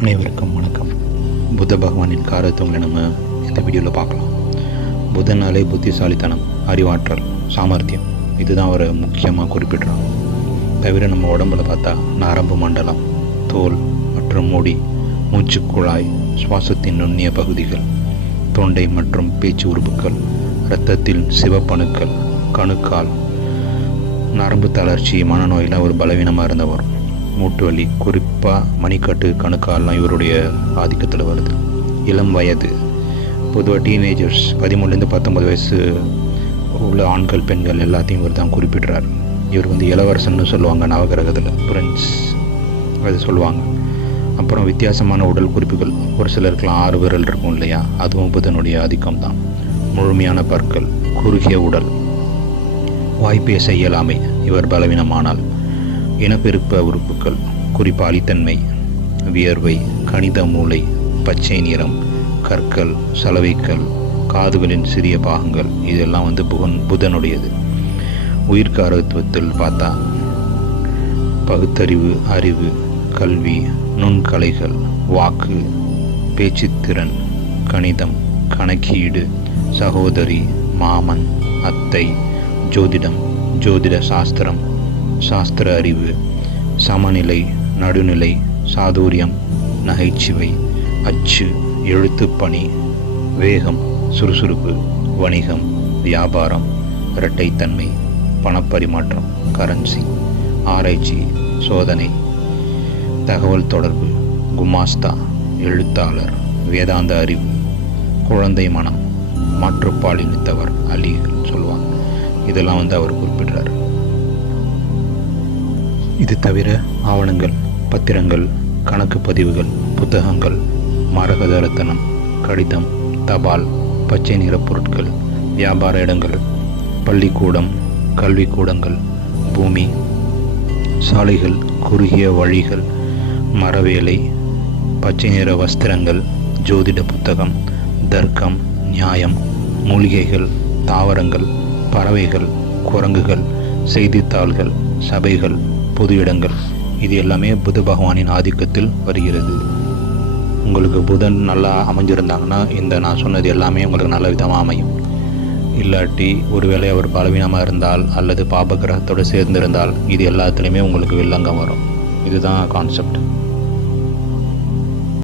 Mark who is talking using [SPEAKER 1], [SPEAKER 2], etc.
[SPEAKER 1] அனைவருக்கும் வணக்கம். புத்த பகவானின் காரத்துவங்களை நம்ம இந்த வீடியோவில் பார்க்கலாம். புதனாலே புத்திசாலித்தனம் அறிவாற்றல் சாமர்த்தியம். இதுதான் அவரை முக்கியமாக குறிப்பிடுறாங்க தவிர நம்ம உடம்புல பார்த்தா நரம்பு மண்டலம் தோல் மற்றும் முடி மூச்சுக்குழாய் சுவாசத்தின் நுண்ணிய பகுதிகள் தொண்டை மற்றும் பேச்சு உறுப்புகள் இரத்தத்தில் சிவப்பணுக்கள் கணுக்கால் நரம்பு தளர்ச்சி மனநோயில் ஒரு பலவீனமாக இருந்தவர். மூட்டு வலி குறிப்பாக மணிக்கட்டு கணுக்கால்லாம் இவருடைய ஆதிக்கத்தில் வருது. இளம் வயது. பொதுவாக டீனேஜர்ஸ் பதிமூணுலேருந்து பத்தொம்பது வயசு உள்ள ஆண்கள் பெண்கள் எல்லாத்தையும் இவர் தான் குறிப்பிடுறார். இவர் வந்து இளவரசன்னு சொல்லுவாங்க நவகிரகத்தில் பிரின்ஸ் அது சொல்லுவாங்க. அப்புறம் வித்தியாசமான உடல் குறிப்புகள். ஒரு சிலருக்குலாம் ஆறு விரல் இருக்கும் இல்லையா? அதுவும் புதனுடைய ஆதிக்கம் தான். முழுமையான பற்கள் குறுகிய உடல். வாய்ப்பேச இயலாமை இவர் பலவீனமானால். இனப்பெருப்ப உறுப்புகள் குறிப்பாளித்தன்மை வியர்வை கணித மூளை பச்சை நிறம் கற்கள் சலவைக்கல் காதுகளின் சிறிய பாகங்கள் இதெல்லாம் வந்து புகன் புதனுடையது. உயிர்காரத்துவத்தில் பார்த்தா பகுத்தறிவு அறிவு கல்வி நுண்கலைகள் வாக்கு பேச்சுத்திறன் கணிதம் கணக்கீடு சகோதரி மாமன் அத்தை ஜோதிடம் ஜோதிட சாஸ்திரம் சாஸ்திர அறிவு சமநிலை நடுநிலை சாதுரியம் நகைச்சுவை அச்சு எழுத்துப்பணி வேகம் சுறுசுறுப்பு வணிகம் வியாபாரம் இரட்டைத்தன்மை பணப்பரிமாற்றம் கரன்சி ஆராய்ச்சி சோதனை தகவல் தொடர்பு குமாஸ்தா எழுத்தாளர் வேதாந்த அறிவு குழந்தை மனம் மாற்றுப்பாலினத்தவர் அலிகள் சொல்லுவாங்க. இதெல்லாம் வந்து அவர் குறிப்பிடுறார். இது தவிர ஆவணங்கள் பத்திரங்கள் கணக்கு பதிவுகள் புத்தகங்கள் மரகதரத்தனம் கடிதம் தபால் பச்சை நிற பொருட்கள் வியாபார இடங்கள் பள்ளிக்கூடம் கல்விக்கூடங்கள் பூமி சாலைகள் குறுகிய வழிகள் மரவேலை பச்சை நிற வஸ்திரங்கள் ஜோதிட புத்தகம் தர்க்கம் நியாயம் மூலிகைகள் தாவரங்கள் பறவைகள் குரங்குகள் செய்தித்தாள்கள் சபைகள் பொது இடங்கள். இது எல்லாமே புத பகவானின் ஆதிக்கத்தில் வருகிறது. உங்களுக்கு புதன் நல்லா அமைஞ்சிருந்தாங்கன்னா இந்த நான் சொன்னது எல்லாமே உங்களுக்கு நல்ல விதமாக அமையும். இல்லாட்டி ஒருவேளை அவர் பலவீனமாக இருந்தால் அல்லது பாபகிரகத்தோடு சேர்ந்திருந்தால் இது எல்லாத்துலேயுமே உங்களுக்கு வில்லங்கம் வரும். இதுதான் கான்செப்ட்